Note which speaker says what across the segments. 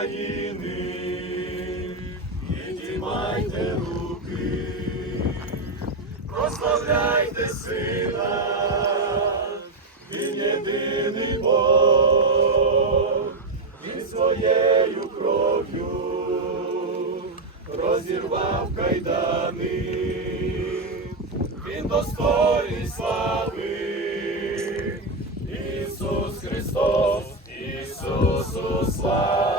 Speaker 1: України, підіймайте руки, прославляйте сина, він єдиний Бог, він своєю кров'ю розірвав кайдани, він достойний слави, Ісус Христос, Ісусу слава.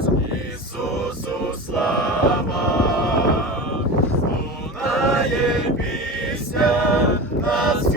Speaker 1: разом. Ісусу слава, лунає пісня нас.